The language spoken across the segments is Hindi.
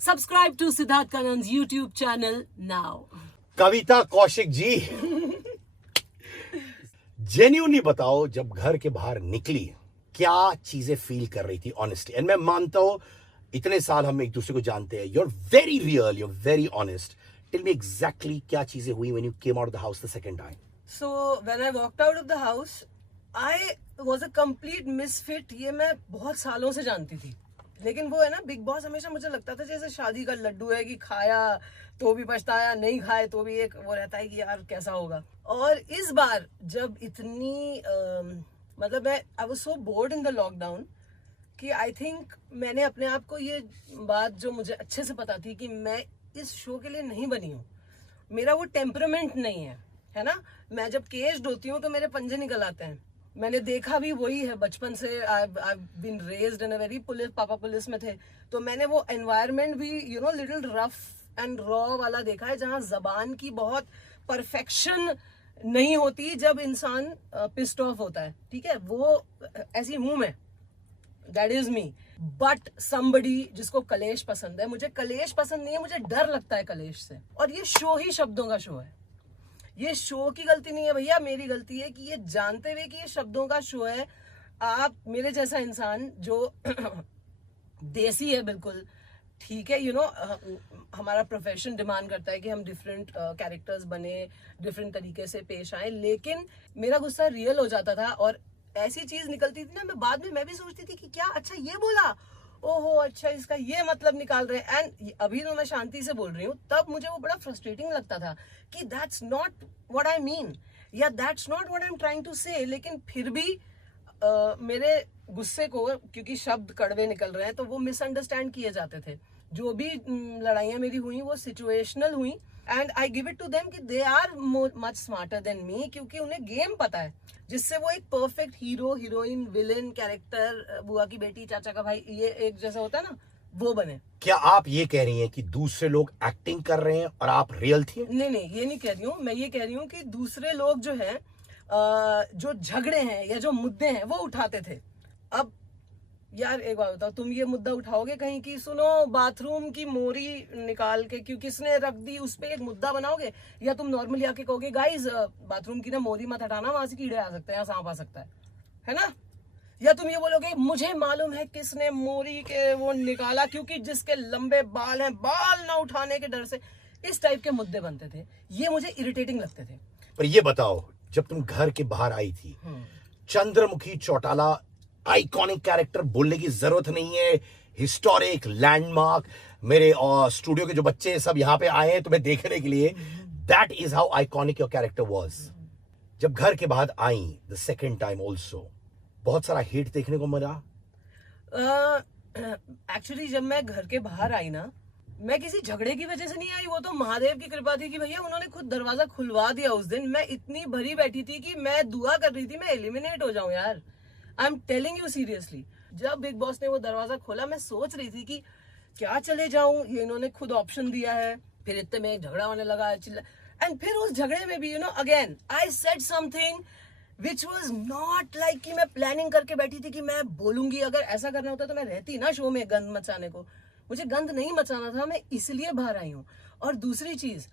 Subscribe to Siddharth Kanan's YouTube channel now. Kavita Kaushik ji, genuinely बताओ, जब घर के बाहर निकली क्या चीजें फील कर रही थी ऑनेस्टली? एंड मैं मानता हूं इतने साल हम एक दूसरे को जानते हैं, you are very real, you are very honest. Tell me exactly क्या चीजें हुई when you came out of the house the second time. So when I walked out of the house, I was a complete misfit. ये मैं बहुत सालों से जानती थी, लेकिन वो है ना, बिग बॉस हमेशा मुझे लगता था जैसे शादी का लड्डू है कि खाया तो भी पछताया, नहीं खाए तो भी एक वो रहता है कि यार कैसा होगा. और इस बार जब इतनी मतलब मैं I was so board in the lockdown कि आई थिंक मैंने अपने आप को ये बात जो मुझे अच्छे से पता थी कि मैं इस शो के लिए नहीं बनी हूँ. मेरा वो टेम्परामेंट नहीं है ना. मैं जब केज्ड होती हूँ तो मेरे पंजे निकल आते हैं. मैंने देखा भी वही है बचपन से. I been raised in a very police, पापा पुलिस में थे तो मैंने वो एनवायरनमेंट भी you know little rough and raw वाला देखा है, जहाँ जबान की बहुत परफेक्शन नहीं होती जब इंसान पिस्ड ऑफ होता है. ठीक है, वो ऐसी हूं मैं, that is me. But somebody जिसको कलेश पसंद है, मुझे कलेश पसंद नहीं है, मुझे डर लगता है कलेश से. और ये शो ही शब्दों का शो है. ये शो की गलती नहीं है भैया, मेरी गलती है कि ये जानते हुए कि ये शब्दों का शो है, आप मेरे जैसा इंसान जो देसी है बिल्कुल, ठीक है, यू नो, हमारा प्रोफेशन डिमांड करता है कि हम डिफरेंट कैरेक्टर्स बने, डिफरेंट तरीके से पेश आए, लेकिन मेरा गुस्सा रियल हो जाता था और ऐसी चीज निकलती थी ना, मैं बाद में मैं भी सोचती थी कि क्या अच्छा ये बोला, ओहो अच्छा इसका ये मतलब निकाल रहे हैं. एंड अभी तो मैं शांति से बोल रही हूँ, तब मुझे वो बड़ा फ्रस्ट्रेटिंग लगता था कि that's not what I mean या that's not what I am trying to say. लेकिन फिर भी मेरे गुस्से को, क्योंकि शब्द कड़वे निकल रहे हैं, तो वो मिसअंडरस्टैंड किए जाते थे. जो भी लड़ाइयाँ मेरी हुई वो सिचुएशनल हुई and I give it to them कि they are much smarter than me, क्योंकि उन्हें गेम पता है जिससे वो एक perfect hero, heroine, villain character, बुआ की बेटी, चाचा का भाई, ये एक जैसा होता है ना, वो बने. क्या आप ये कह रही हैं कि दूसरे लोग एक्टिंग कर रहे हैं और आप रियल थी? नहीं, ये नहीं कह रही हूँ. मैं ये कह रही हूँ कि दूसरे लोग जो हैं, जो झगड़े हैं या जो मुद्दे हैं वो उठाते थे. अब यार एक बात बताओ, तुम ये मुद्दा उठाओगे कहीं की, सुनो बाथरूम की मोरी निकाल के क्यों किसने रख दी, उस पे एक मुद्दा बनाओगे? या तुम नॉर्मली आके कहोगे गाइस बाथरूम की ना मोरी मत हटाना, वहां से कीड़े आ सकते हैं या सांप आ सकता है ना? या तुम ये बोलोगे मुझे मालूम है किसने मोरी के वो निकाला, क्योंकि जिसके लंबे बाल हैं, बाल ना उठाने के डर से. इस टाइप के मुद्दे बनते थे, ये मुझे इरिटेटिंग लगते थे. पर ये बताओ, जब तुम घर के बाहर आई थी, चंद्रमुखी चौटाला आइकॉनिक कैरेक्टर, बोलने की जरूरत नहीं है, हिस्टोरिक लैंडमार्क. मेरे स्टूडियो के जो बच्चे सब यहाँ पे आए हैं तुम्हें देखने के लिए. That is how iconic your character was. जब घर के बाद I the second time also, बहुत सारा हेट देखने को मिला. एक्चुअली जब मैं घर के बाहर आई ना, मैं किसी झगड़े की वजह से नहीं आई. वो तो महादेव की कृपा थी कि भैया उन्होंने खुद दरवाजा खुलवा दिया. उस दिन मैं इतनी भरी बैठी थी कि मैं दुआ कर रही थी मैं एलिमिनेट हो जाऊं यार. I am telling you seriously. जब बिग बॉस ने वो दरवाजा खोला, मैं सोच रही थी कि क्या चले जाऊं, ये इन्होंने खुद ऑप्शन दिया है. फिर इतने में झगड़ा होने लगा, चिल्ला. एंड फिर उस झगड़े में भी you know again I said something which was not like कि मैं प्लानिंग करके बैठी थी कि मैं बोलूंगी. अगर ऐसा करना होता तो मैं रहती ना शो में गंद मचाने को. मुझे गंद नहीं मचाना था, मैं इसलिए बाहर आई हूँ. और दूसरी चीज,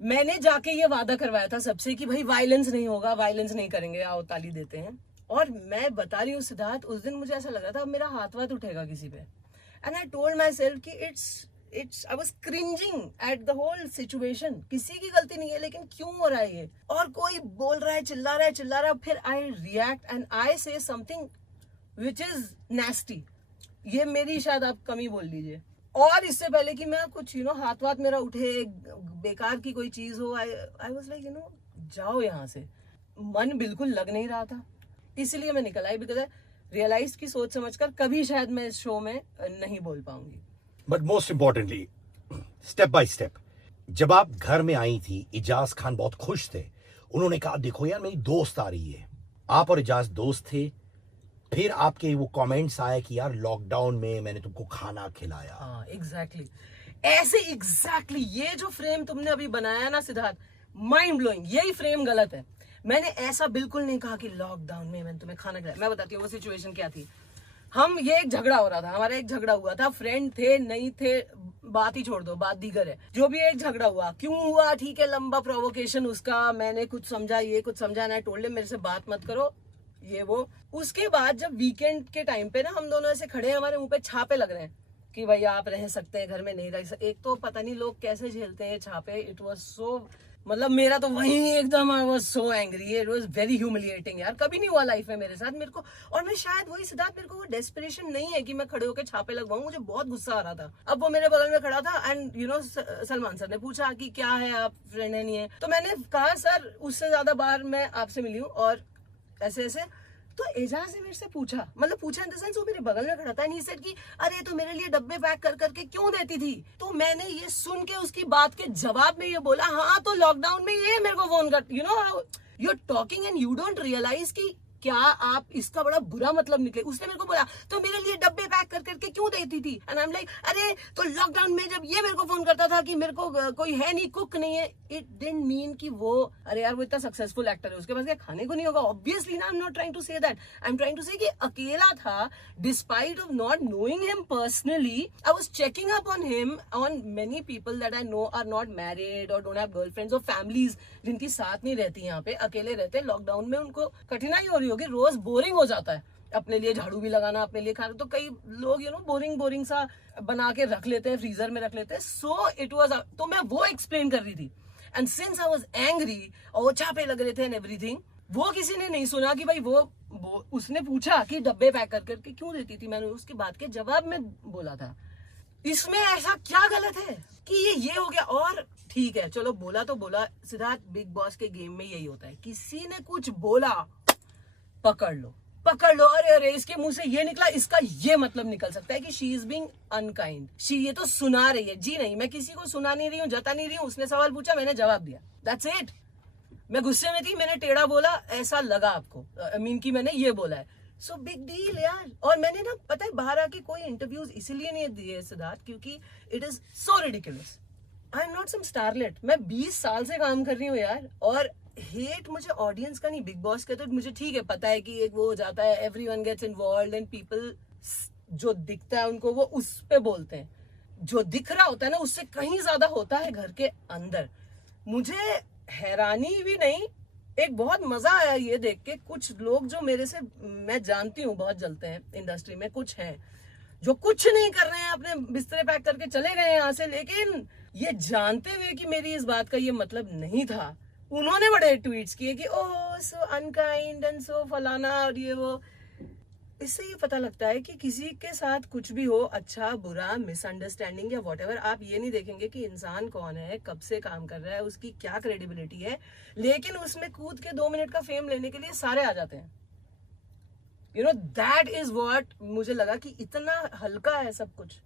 मैंने जाके ये वादा करवाया था सबसे कि भाई वायलेंस नहीं होगा, वायलेंस नहीं करेंगे, आओ ताली देते हैं. और मैं बता रही हूँ सिद्धार्थ, उस दिन मुझे ऐसा लग रहा था मेरा हाथ वाथ उठेगा किसी पे. And I told myself कि it's I was cringing at the whole situation. किसी की गलती नहीं है, लेकिन क्यों हो रहा है ये, और कोई बोल रहा है, चिल्ला रहा है. फिर आई रिएक्ट एंड आई से समथिंग विच इज नेस्टी. ये मेरी शायद आप कमी बोल लीजिए. और इससे पहले कि मैं कुछ यू नो हाथ वाथ मेरा उठे, बेकार की कोई चीज हो, I was like you know जाओ यहाँ से. मन बिल्कुल लग नहीं रहा था, इसलिए मैं निकल आई. बिकॉज रियलाइज की सोच समझकर कभी शायद मैं इस शो में नहीं बोल पाऊंगी. But most importantly, step by step, जब आप घर में आई थी, इजाज खान बहुत खुश थे. उन्होंने कहा देखो यार मेरी दोस्त आ रही है. आप और इजाज दोस्त थे. फिर आपके वो कमेंट्स आए कि यार लॉकडाउन में मैंने तुमको खाना खिलाया. हाँ एग्जैक्टली ऐसे, एग्जैक्टली ये जो फ्रेम तुमने अभी बनाया ना सिद्धार्थ, माइंड ब्लोइंग. यही फ्रेम गलत है. मैंने ऐसा बिल्कुल नहीं कहा कि लॉकडाउन में मैंने तुम्हें खाना खिलाया. मैं बताती हूँ वो सिचुएशन क्या थी. हम ये एक झगड़ा हो रहा था, हमारा एक झगड़ा हुआ था, फ्रेंड थे नहीं थे बात ही छोड़ दो, बात दीगर है। जो भी एक झगड़ा हुआ, क्यों हुआ ठीक है, लंबा प्रोवोकेशन उसका, मैंने कुछ समझा, ये कुछ समझा ना, टोल्ड मेरे से बात मत करो, ये वो। उसके बाद जब वीकेंड के टाइम पे ना हम दोनों ऐसे खड़े हैं, हमारे मुंह पे छापे लग रहे हैं कि भैया आप रह सकते हैं घर में, नहीं रह सकते। एक तो पता नहीं लोग कैसे झेलते हैं छापे। इट वाज सो, मतलब मेरा तो वही एकदम, I was so angry, it was very humiliating यार। कभी नहीं हुआ लाइफ में मेरे साथ, मेरे को। और मैं शायद वही सिद्धार्थ, मेरे को वो डेस्परेशन नहीं है कि मैं खड़े होकर छापे लगवाऊं, मुझे बहुत गुस्सा आ रहा था। अब वो मेरे बगल में खड़ा था and you know Salman sir ने पूछा कि क्या है, आप फ्रेंड है नहीं है? तो मैंने कहा सर उससे ज्यादा बार मैं आपसे मिली हूँ और ऐसे ऐसे। तो एजाज ने मेरे से पूछा, मतलब पूछा इन द सेंस वो मेरे बगल में खड़ा था, एंड ही सेड कि अरे तो मेरे लिए डब्बे पैक कर करके क्यों देती थी? तो मैंने ये सुन के उसकी बात के जवाब में ये बोला, हाँ तो लॉकडाउन में ये मेरे को फोन कर, you know how you are talking and you don't realise कि क्या आप इसका बड़ा बुरा मतलब निकले। उसने मेरे को बोला तो मेरे लिए डब्बे पैक कर करके क्यों देती थी? एंड आई एम लाइक अरे तो लॉकडाउन में जब ये मेरे को फोन करता था कि मेरे को कोई है नहीं, कुक नहीं है, इट डिडंट मीन कि वो, अरे यार वो इतना सक्सेसफुल एक्टर है, उसके पास क्या खाने को नहीं होगा? ऑब्वियसली ना, I am not trying to say that, I am trying to say कि अकेला था, despite of not knowing him personally, I was checking up on him, on many people that I know are not married और डोंट हैव गर्लफ्रेंड्स और फैमिलीज जिनकी साथ नहीं रहती, यहाँ पे अकेले रहते हैं। लॉकडाउन में उनको कठिनाई हो रही होगी, रोज बोरिंग हो जाता है, अपने लिए झाड़ू भी लगाना, अपने लिए खाना, तो कई लोग यू नो बोरिंग सा बना के रख लेते हैं, फ्रीजर में रख लेते हैं। सो इट वाज, तो मैं वो एक्सप्लेन कर रही थी and since I was angry और वो छापे लग रहे थे एंड एवरीथिंग, वो किसी ने नहीं सुना कि भाई वो उसने पूछा कि डब्बे पैक कर करके क्यों देती थी, मैंने उसकी बात के जवाब में बोला था। इसमें ऐसा क्या गलत है कि ये हो गया? और ठीक है चलो बोला तो बोला, सिद्धार्थ बिग बॉस के गेम में यही होता है, किसी ने कुछ बोला पकड़ लो पकड़ लो, अरे अरे इसके मुंह से ये निकला, इसका ये मतलब निकल सकता है कि she is being unkind, she ये तो सुना रही है। जी नहीं, मैं किसी को सुना नहीं रही हूँ, जता नहीं रही हूँ। उसने सवाल पूछा, मैंने जवाब दिया, दैट्स इट। मैं गुस्से में थी, मैंने टेढ़ा बोला, ऐसा लगा आपको मीन की मैंने ये बोला है, सो बिग डील यार। और मैंने ना पता है बाहर आके कोई इंटरव्यूज इसीलिए नहीं दिए सिद्धार्थ क्योंकि it is so ridiculous. I am not some starlet, मैं 20 साल से काम कर रही हूँ यार। और हेट मुझे ऑडियंस का नहीं, बिग बॉस का तो मुझे ठीक है, पता है कि एक वो हो जाता है, everyone gets involved and people जो दिखता है उनको वो उस पे बोलते हैं, जो दिख रहा होता है ना उससे कहीं ज्यादा होता है घर के अंदर। मुझे हैरानी भी नहीं, एक बहुत मजा आया ये देख के, कुछ लोग जो मेरे से, मैं जानती हूँ बहुत जलते हैं इंडस्ट्री में, कुछ हैं जो कुछ नहीं कर रहे हैं, अपने बिस्तरे पैक करके चले गए यहाँ से, लेकिन ये जानते हुए कि मेरी इस बात का ये मतलब नहीं था, उन्होंने बड़े ट्वीट्स किए कि ओह सो अनकाइंड एंड सो फलाना और ये वो। इससे ये पता लगता है कि किसी के साथ कुछ भी हो, अच्छा बुरा, मिसअंडरस्टैंडिंग या व्हाटएवर, आप ये नहीं देखेंगे कि इंसान कौन है, कब से काम कर रहा है, उसकी क्या क्रेडिबिलिटी है, लेकिन उसमें कूद के 2 मिनट का फेम लेने के लिए सारे आ जाते हैं। You know that is what मुझे लगा कि इतना हल्का है सब कुछ।